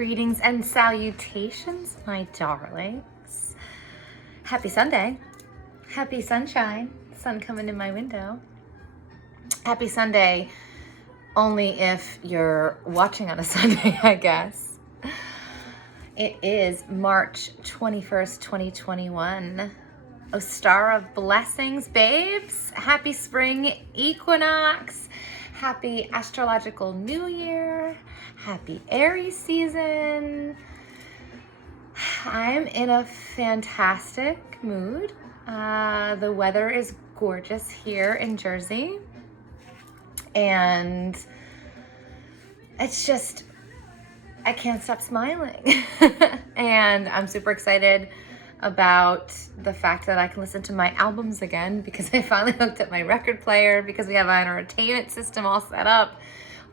Greetings and salutations, my darlings. Happy Sunday. Happy sunshine. Sun coming in my window. Happy Sunday, only if you're watching on a Sunday, I guess. It is March 21st, 2021. Ostara blessings, babes. Happy spring equinox. Happy astrological new year. Happy Aries season. I'm in a fantastic mood. The weather is gorgeous here in Jersey. And it's just, I can't stop smiling. And I'm super excited about the fact that I can listen to my albums again because I finally hooked up my record player because we have our entertainment system all set up.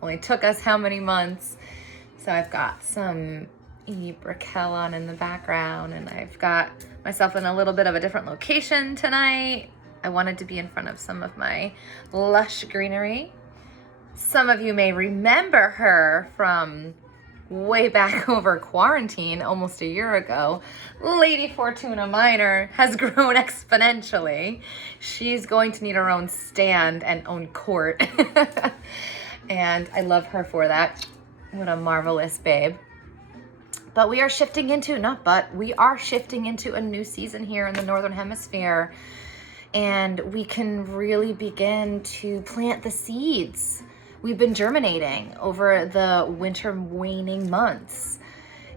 Only took us how many months? So I've got some Brickell on in the background, and I've got myself in a little bit of a different location tonight. I wanted to be in front of some of my lush greenery. Some of you may remember her from way back over quarantine almost a year ago. Lady Fortuna Minor has grown exponentially. She's going to need her own stand and own court. And I love her for that. What a marvelous babe. But we are shifting into a new season here in the Northern Hemisphere. And we can really begin to plant the seeds. We've been germinating over the winter waning months.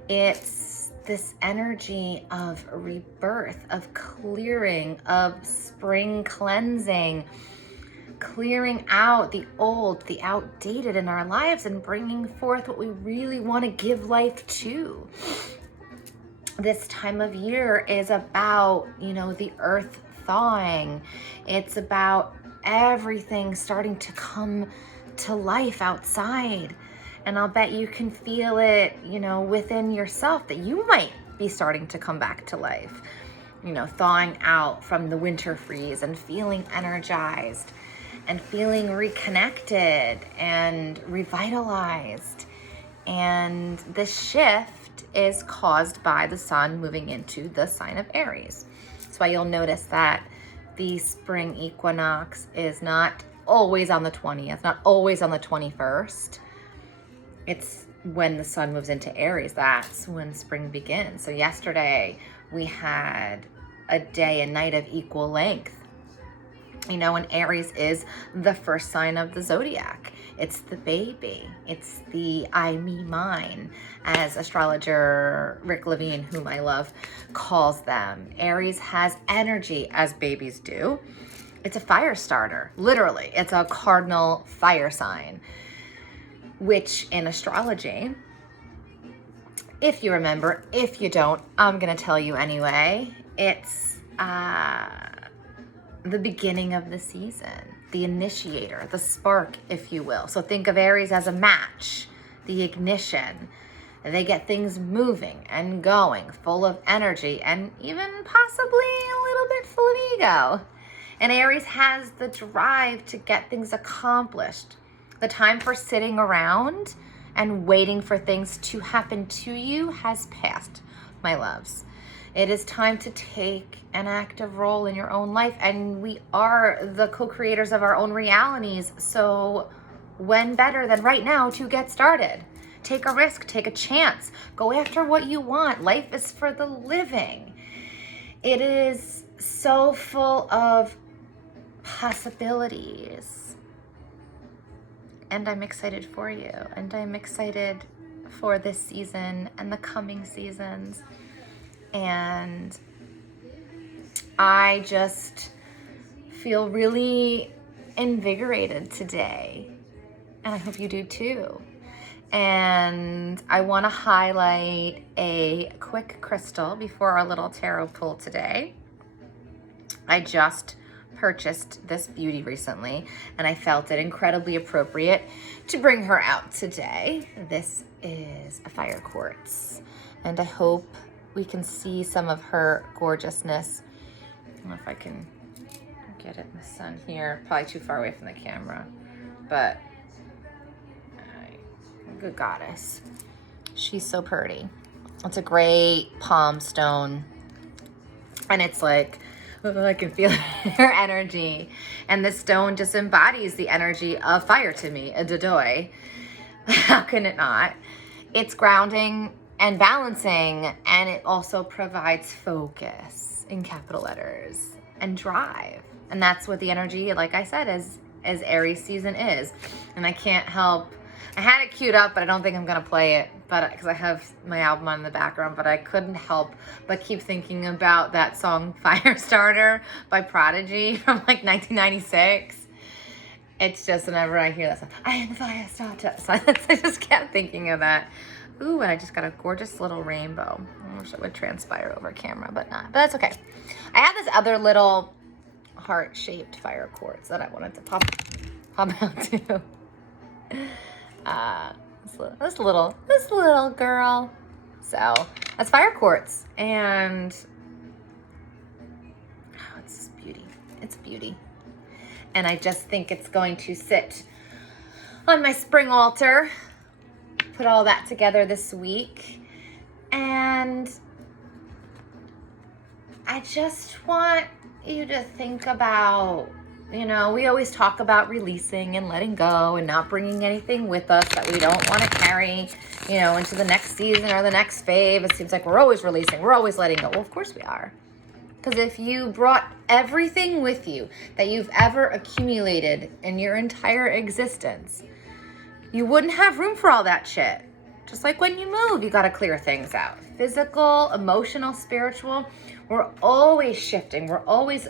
It's this energy of rebirth, of clearing, of spring cleansing, clearing out the old, the outdated in our lives and bringing forth what we really want to give life to. This time of year is about, the earth thawing. It's about everything starting to come to life outside. And I'll bet you can feel it, within yourself that you might be starting to come back to life, thawing out from the winter freeze and feeling energized and feeling reconnected and revitalized. And the shift is caused by the sun moving into the sign of Aries. That's why you'll notice that the spring equinox is not always on the 20th, not always on the 21st. It's when the sun moves into Aries, that's when spring begins. So yesterday we had a day and night of equal length. And Aries is the first sign of the zodiac. It's the baby. It's the I, me, mine, as astrologer Rick Levine, whom I love, calls them. Aries has energy, as babies do. It's a fire starter, literally. It's a cardinal fire sign, which in astrology, if you remember, if you don't, I'm going to tell you anyway, it's the beginning of the season, the initiator, the spark, if you will. So think of Aries as a match, the ignition. They get things moving and going, full of energy and even possibly a little bit full of ego. And Aries has the drive to get things accomplished. The time for sitting around and waiting for things to happen to you has passed, my loves. It is time to take an active role in your own life, and we are the co-creators of our own realities. So when better than right now to get started? Take a risk, take a chance, go after what you want. Life is for the living. It is so full of possibilities. And I'm excited for you, and I'm excited for this season and the coming seasons. And I just feel really invigorated today. And I hope you do too. And I want to highlight a quick crystal before our little tarot pull today. I just purchased this beauty recently, and I felt it incredibly appropriate to bring her out today. This is a fire quartz, and I hope we can see some of her gorgeousness. I don't know if I can get it in the sun here. Probably too far away from the camera, but good goddess. She's so pretty. It's a great palm stone. And it's like, oh, I can feel her energy. And this stone just embodies the energy of fire to me, a dodoy. How can it not? It's grounding and balancing, and it also provides focus in capital letters and drive. And that's what the energy, like I said, as Aries season is. And I can't help, I had it queued up, but I don't think I'm gonna play it, but because I have my album on in the background, but I couldn't help but keep thinking about that song Firestarter by Prodigy from like 1996. It's just whenever I hear that song, I am the Firestarter. So I just kept thinking of that. Ooh, and I just got a gorgeous little rainbow. I wish it would transpire over camera, but not. But that's okay. I have this other little heart-shaped fire quartz that I wanted to pop out too. This little girl. So that's fire quartz, and oh, it's just beauty. It's beauty, and I just think it's going to sit on my spring altar. Put all that together this week, and I just want you to think about, you know, we always talk about releasing and letting go and not bringing anything with us that we don't want to carry, you know, into the next season or the next phase. It seems like we're always releasing, we're always letting go. Well, of course we are. Because if you brought everything with you that you've ever accumulated in your entire existence, you wouldn't have room for all that shit. Just like when you move, you got to clear things out. Physical, emotional, spiritual. We're always shifting. We're always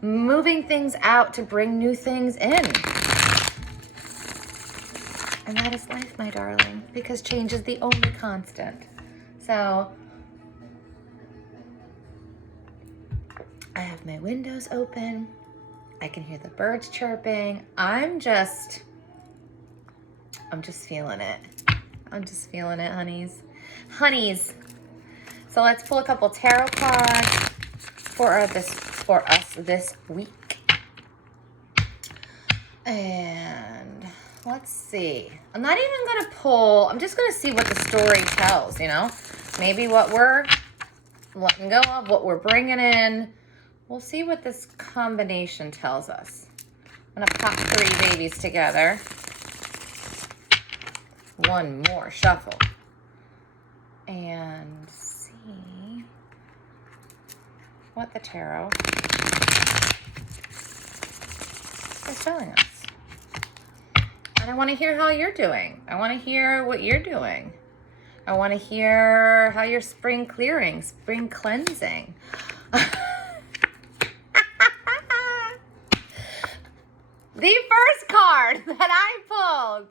moving things out to bring new things in. And that is life, my darling, because change is the only constant. So I have my windows open. I can hear the birds chirping. I'm just feeling it. I'm just feeling it, honeys. Honeys. So let's pull a couple tarot cards for us this week. And let's see. I'm not even gonna pull. I'm just gonna see what the story tells, you know? Maybe what we're letting go of, what we're bringing in. We'll see what this combination tells us. I'm gonna pop 3 babies together. One more shuffle. And see what the tarot is telling us. And I want to hear how you're doing. I want to hear what you're doing. I want to hear how you're spring clearing, spring cleansing. The first card that I pulled.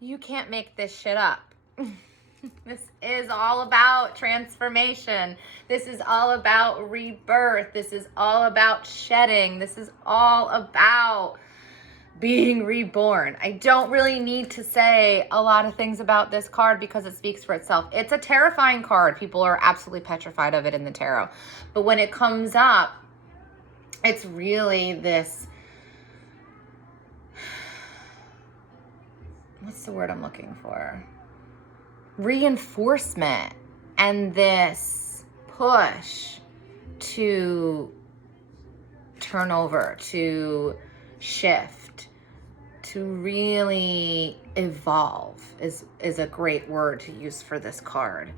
You can't make this shit up. This is all about transformation. This is all about rebirth. This is all about shedding. This is all about being reborn. I don't really need to say a lot of things about this card because it speaks for itself. It's a terrifying card. People are absolutely petrified of it in the tarot. But when it comes up, it's really this, what's the word I'm looking for? Reinforcement and this push to turn over, to shift, to really evolve is a great word to use for this card.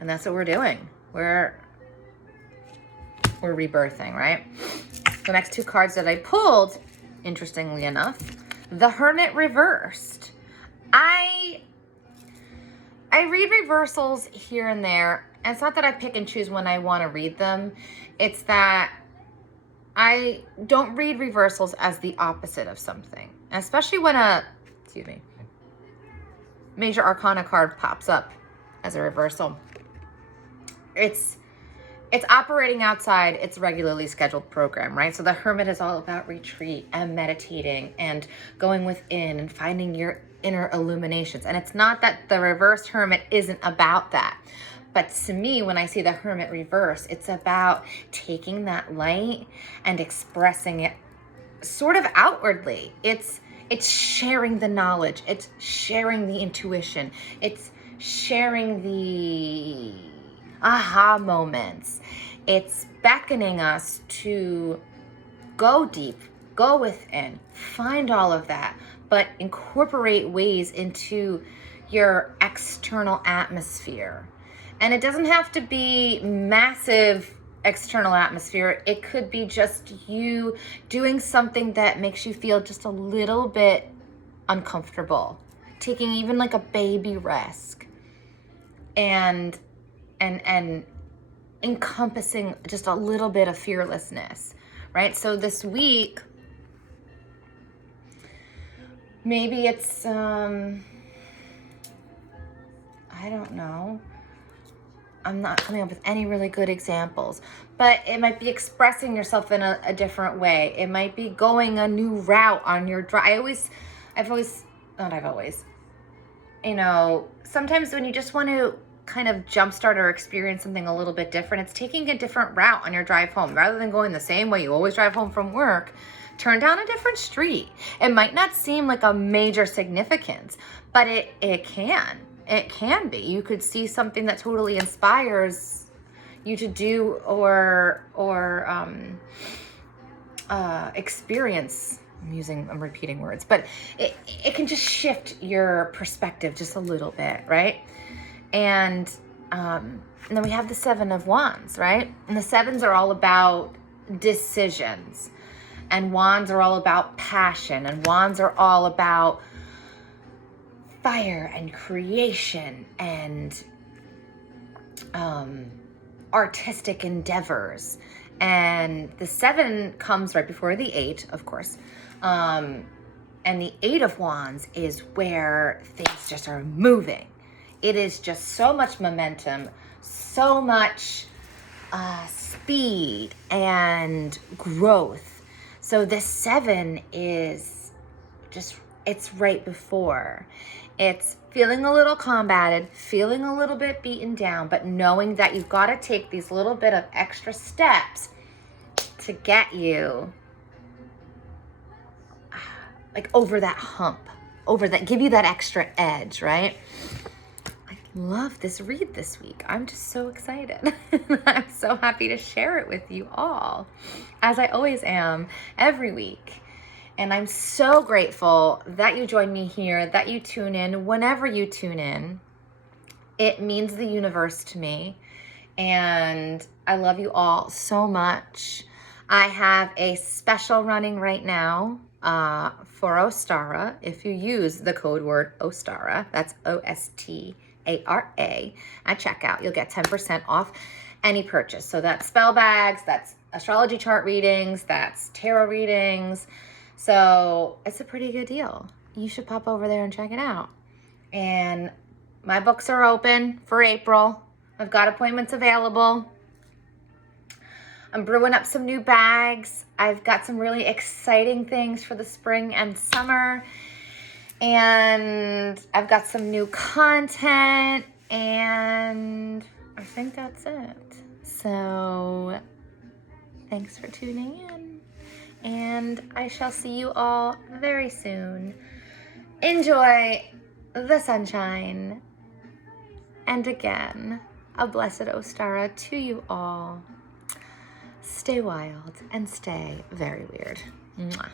And that's what we're doing. We're rebirthing, right? The next 2 cards that I pulled, interestingly enough, the Hermit reversed. I read reversals here and there. And it's not that I pick and choose when I want to read them. It's that I don't read reversals as the opposite of something. Especially when a, major arcana card pops up as a reversal. It's operating outside its regularly scheduled program, right? So the Hermit is all about retreat and meditating and going within and finding your inner illuminations. And it's not that the reversed Hermit isn't about that. But to me, when I see the Hermit reverse, it's about taking that light and expressing it sort of outwardly. It's It's sharing the knowledge. It's sharing the intuition. It's sharing the aha moments. It's beckoning us to go deep, go within, find all of that, but incorporate ways into your external atmosphere. And it doesn't have to be massive external atmosphere. It could be just you doing something that makes you feel just a little bit uncomfortable, taking even like a baby risk, and encompassing just a little bit of fearlessness, right? So this week, maybe it's I don't know, I'm not coming up with any really good examples, but it might be expressing yourself in a different way. It might be going a new route on your drive. You know, sometimes when you just want to kind of jumpstart or experience something a little bit different, it's taking a different route on your drive home. Rather than going the same way you always drive home from work, turn down a different street. It might not seem like a major significance, but it can. It can be. You could see something that totally inspires you to do or experience. I'm repeating words, but it can just shift your perspective just a little bit, right? And then we have the Seven of Wands, right? And the sevens are all about decisions, and wands are all about passion, and wands are all about fire and creation and artistic endeavors. And the 7 comes right before the 8, of course. And the 8 of Wands is where things just are moving. It is just so much momentum, so much speed and growth. So this 7 is just, it's right before. It's feeling a little combated, feeling a little bit beaten down, but knowing that you've got to take these little bit of extra steps to get you like over that hump, give you that extra edge, right? I love this read this week. I'm just so excited. I'm so happy to share it with you all, as I always am every week. And I'm so grateful that you join me here, that you tune in whenever you tune in. It means the universe to me. And I love you all so much. I have a special running right now for Ostara. If you use the code word Ostara, that's Ostara, at checkout, you'll get 10% off any purchase. So that's spell bags, that's astrology chart readings, that's tarot readings. So it's a pretty good deal. You should pop over there and check it out. And my books are open for April. I've got appointments available. I'm brewing up some new bags. I've got some really exciting things for the spring and summer. And I've got some new content. And I think that's it. So thanks for tuning in. And I shall see you all very soon. Enjoy the sunshine. And again, a blessed Ostara to you all. Stay wild and stay very weird. Mwah.